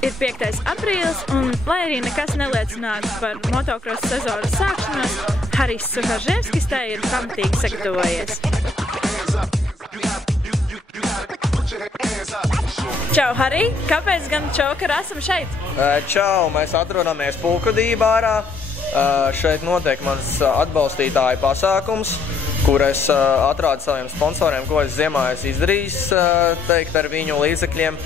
Ir 5. aprīlis, un, lai arī nekas neliecinātu par motocross sezonas sākšanos, Harijs Suharževskis te ir pamatīgi sagatavojies. Čau, Harij! Kāpēc gan čokar esam šeit? Čau! Mēs atrodamies Pulkvedību ārā. Šeit notiek mans atbalstītāju pasākums, kur es atrādu saviem sponsoriem, ko es ziemā esmu izdarījis, teikt, ar viņu līdzekļiem.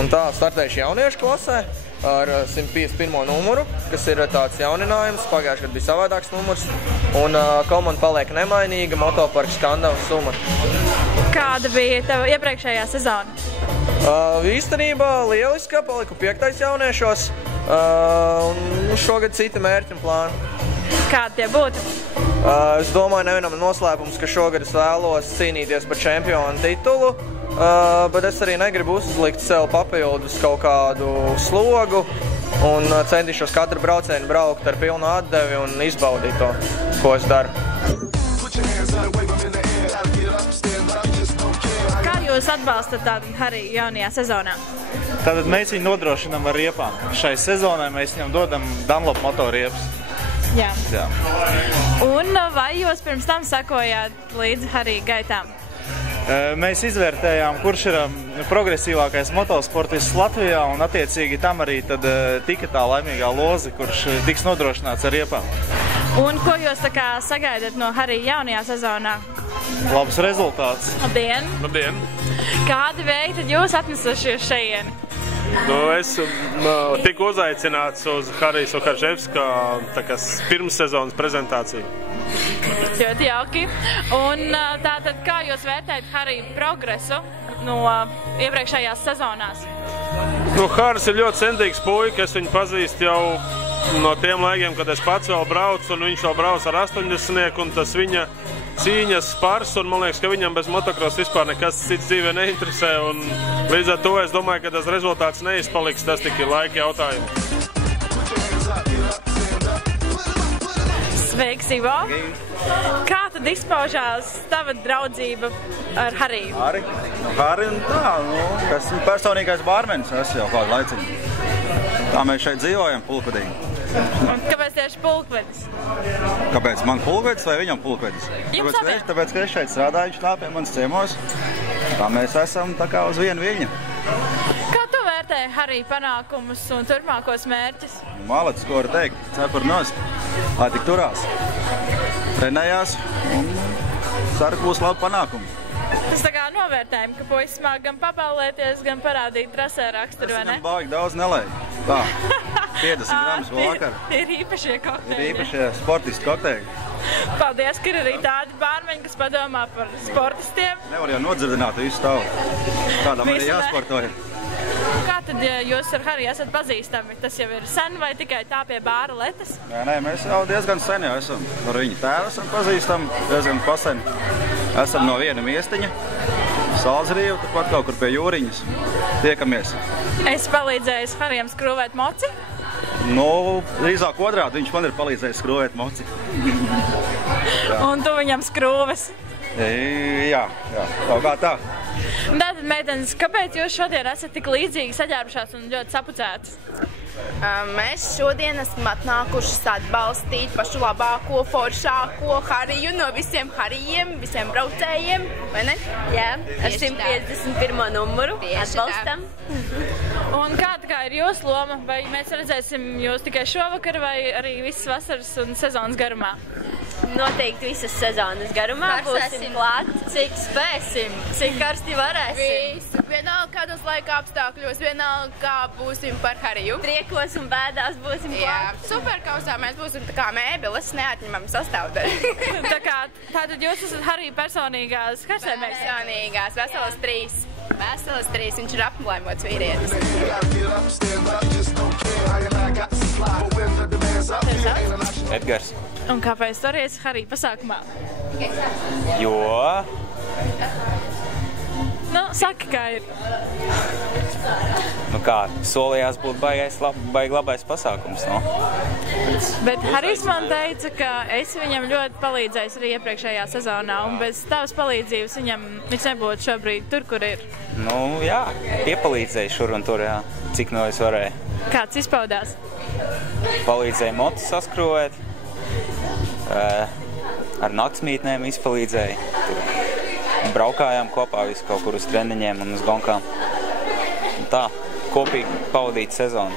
Un tā startējuši jauniešu klasē ar 151. numuru, kas ir tāds jauninājums. Pagājušajā gadā bija savādāks numurs. Un komanda paliek nemainīga, motoparks Skandavas summa. Kāda bija tava iepriekšējā sezona? Īstenībā lieliska, paliku 5. jauniešos. Un šogad citi mērķi un plāni. Kādi tie būtu? Es domāju, nevienam noslēpums, ka šogad es vēlos cīnīties par čempionu titulu, bet es arī negribu uzlikt sev papildus kaut kādu slogu un centīšos katru braucienu braukt ar pilnu atdevi un izbaudīt to, ko es daru. Kā jūs atbalstat tādu Hariju jaunajā sezonā? Tātad mēs viņu nodrošinām ar riepām. Šai sezonai mēs viņam dodam Dunlop motorriepas. Jā. Jā. Un vai jūs pirms tam sekojāt līdz Harija gaitām? Mēs izvērtējām, kurš ir progresīvākais motosportists Latvijā, un attiecīgi tam arī tad tika tā laimīgā loze, kurš tiks nodrošināts ar riepām. Un ko jūs tā kā sagaidat no Harija jaunajā sezonā? Labs rezultāts. Labdien! Labdien! Kādi veidi tad jūs atnesušies šejieni? Es tiku uzaicināts uz Harija Suharževska pirmssezonas prezentāciju. Ļoti jauki. Un tātad, kā jūs vērtējat Harija progresu no iepriekšējās sezonās? Harijs ir ļoti centīgs puika, es viņu pazīstu jau no tiem laikiem, kad es pats vēl braucu, un viņš vēl brauc ar 80, un tas viņa cīņas spars, un man liekas, ka viņam bez motocross vispār nekas cits dzīvē neinteresē, un līdz ar to es domāju, ka tas rezultāts neizpaliks, tas tikai laika jautājums. Sveiks, Ivo! Kā tad izpaužās tava draudzība ar Hariju? Hariju, kas ir personīgais bārmenis, es jau kādu laiciņu. Tā mēs šeit dzīvojam, Pulkvedī. Un kāpēc tieši Pulkvedis? Kāpēc man Pulkvedis vai viņam Pulkvedis? Tāpēc, ka es šeit strādāju, viņš nāk pie manas ciemos. Tā mēs esam tā kā uz vienu viļņu. Kā tu vērtē Harija panākumus un turpmākos mērķus? Malacis, ko var teikt, cepur nost, lai tik turās. Trenējās un ceru, ka būs labi panākumi. Tas tā kā novērtējumi, ka puisis māk gan papaulēties, gan parādīt trasē raksturu, vai ne? Es viņam baigi daudz nelēju. Tā, 50 gramus vakar. Tie ir īpašie kokteļi. Ir īpašie sportisti kokteļi. Paldies, ka ir arī tādi bārmeņi, kas padomā par sportistiem. Nevar jau nodzirdināt visu tavu. Kādam arī jāsportoja. Kā tad jūs ar Hariju esat pazīstami? Tas jau ir sen vai tikai tā pie bāra letas? Nē, mēs jau diezgan sen jau esam. Ar viņu tēvu esam pazīstami, diezgan pasen. Esam no viena miestiņa, Salzrīva, tāpat kaut kur pie jūriņas. Tiekamies. Es palīdzēju Harijam skrūvēt moci? Drīzāk otrādi, viņš man ir palīdzējis skrūvēt moci. Un tu viņam skrūves? Jā, kaut kā tā. Tātad, meitenes, kāpēc jūs šodien esat tik līdzīgi saģērbušās un ļoti sapucētas? Mēs šodien esam atnākušas atbalstīt pašu labāko, foršāko Hariju no visiem Harijiem, visiem braucējiem, vai ne? Jā, ar 151. numuru atbalstam. Un kāda ir jūsu loma? Vai mēs redzēsim jūs tikai šovakar vai arī visas vasaras un sezonas garumā? Noteikti visas sezonas garumā būsim klāt, cik spēsim, cik karsti varēsim. Visu, vienalga kādos laika apstākļos, vienalga kā būsim par Hariju. Priekos un bēdās būsim klāt. Jā, superkausā mēs būsim tā kā mēbeles, neatņemam sastāvdaļu. Tātad jūs esat Harija personīgās harsēmēs? Personīgās, veselas 3. Veselas 3, viņš ir apmlaimots vīrietis. Edgars. Un kāpēc tu arī esi Harija pasākumā? Jo? Saki, kā ir. solījās būt baigi labais pasākums, no? Bet Harijs man teica, ka esi viņam ļoti palīdzējis arī iepriekšējā sezonā, un bez tavas palīdzības viņš nebūtu šobrīd tur, kur ir. Nu, jā, piepalīdzēju šur un tur, jā, cik no es varēju. Kāds izpaudās? Palīdzēju motu saskrūvēt, ar naktsmītnēm izpalīdzēju. Braukājām kopā visu kaut kur uz treniņiem un uz gonkām. Un tā, kopīgi pavadīt sezonu.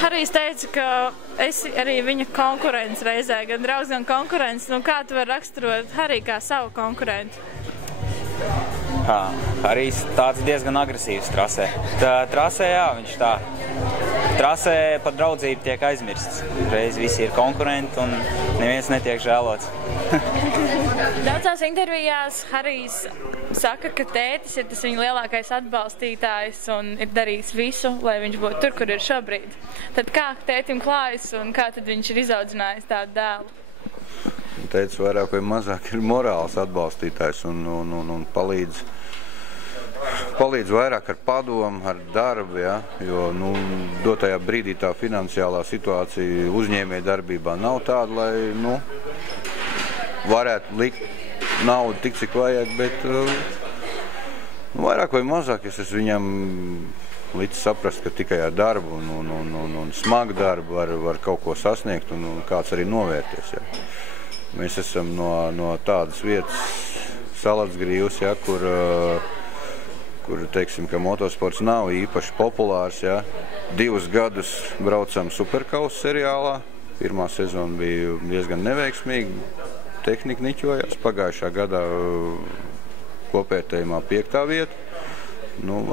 Harijs teica, ka esi arī viņa konkurents reizē, gan draugs, gan konkurents. Nu, kā tu vari raksturot Hariju kā savu konkurentu? Harijs tāds diezgan agresīvs trasē. Trasē, jā, viņš tā. Trasē pat draudzība tiek aizmirsts. Reiz visi ir konkurenti un neviens netiek žēlots. Daudzās intervijās Harijs saka, ka tētis ir tas viņa lielākais atbalstītājs un ir darījis visu, lai viņš būtu tur, kur ir šobrīd. Tad kā tētim klājas un kā tad viņš ir izaudzinājis tādu dēlu? Tētis vairāk vai mazāk ir morāls atbalstītājs un palīdz vairāk ar padomu, ar darbu, ja? Jo dotajā brīdī tā finansiālā situācija uzņēmēja darbībā nav tāda, lai varētu likt naudu tik, cik vajag, bet vairāk vai mazāk es esmu viņam līdz saprast, ka tikai ar darbu un smagu darbu var kaut ko sasniegt un kāds arī novērties. Ja? Mēs esam no tādas vietas Salatsgrīvs, ja, kur teiksim, ka motosports nav īpaši populārs. Ja. 2 gadus braucam Superkausa seriālā. Pirmā sezona bija diezgan neveiksmīga. Tehnika niķojās. Pagājušā gadā kopvērtējumā 5. vieta.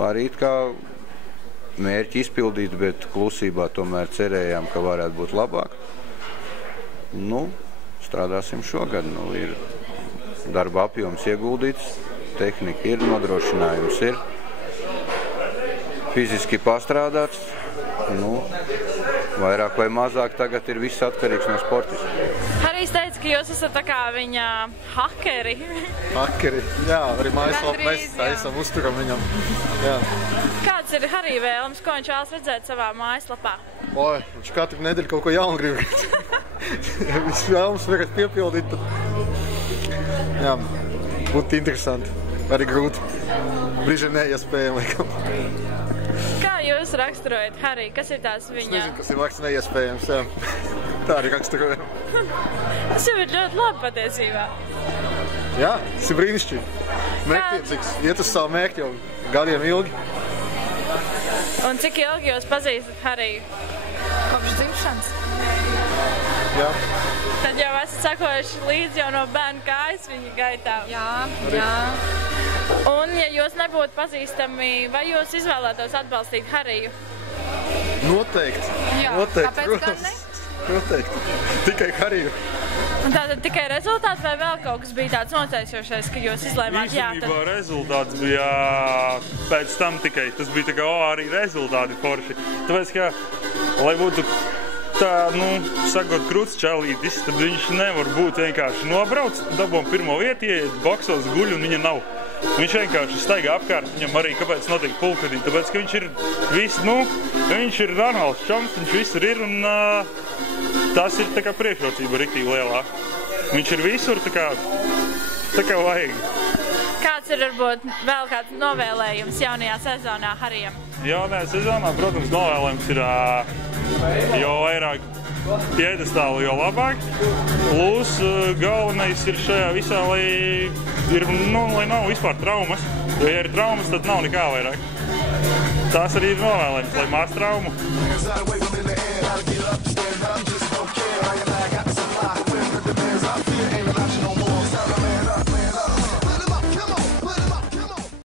Arī kā mērķi izpildīt, bet klusībā tomēr cerējām, ka varētu būt labāk. Strādāsim šogad. Ir darba apjoms ieguldīts. Tehnika ir, nodrošinājums ir, fiziski pastrādāts, vairāk vai mazāk tagad ir viss atkarīgs no sportista. Harijs teica, ka jūs esat tā kā viņa hakeri. Hakeri, jā, arī mājaslapā mēs esam uzturam viņam. Jā. Kāds ir Harija vēlams, ko viņš vēlas redzēt savā mājaslapā? Viņš katru nedēļu kaut ko jaunu grib. Viņš vēlams varētu piepildīt, tad jā, būtu interesanti. Arī grūti. Brīži neiespējami, laikam. Kā jūs raksturojat Hariju? Kas ir tās viņa? Es nezinu, kas ir vārds neiespējams, jā. Tā arī raksturojam. Tas jau ir ļoti labi patiesībā. Jā, tas ir brīnišķīgi. Mērķtiecīgs. Iet uz savu mērķi jau gadiem ilgi. Un cik ilgi jūs pazīstat Hariju? Kopš dzimšanas. Jā. Tad jau esat sakojuši līdzi jau no bērnu kājas viņa gaitā. Jā. Un, ja jūs nebūtu pazīstami, vai jūs izvēlētos atbalstīt Hariju? Noteikti. Jā, kāpēc gan ne? Noteikti. Tikai Hariju. Un tātad tikai rezultāts vai vēl kaut kas bija tāds noteicošais, ka jūs izlēmāt Īstenībā rezultāts bija pēc tam tikai. Tas bija tā kā arī rezultāti forši. Tāpēc, ka, lai būtu tā, sakot, kruts čalītis, tad viņš nevar būt vienkārši nobrauc, dabom pirmo vietu, ieiet boksos, guļ un viņa nav. Viņš vienkārši staigā apkārt, viņam arī kāpēc notiek pulkvedī, tāpēc, ka viņš ir viss, viņš ir normāls čoms, viņš visur ir un tas ir tā kā priekšrocība riktīgi lielā. Viņš ir visur tā kā vajag. Kāds ir varbūt vēl kāds novēlējums jaunajā sezonā Harijam? Jaunajā sezonā, protams, novēlējums ir jo vairāk piedestālu, jo labāk. Plus galvenais ir šajā visā, lai nav vispār traumas. Jo, ja ir traumas, tad nav nekā vairāk. Tās arī ir novēlējums, lai maz traumu.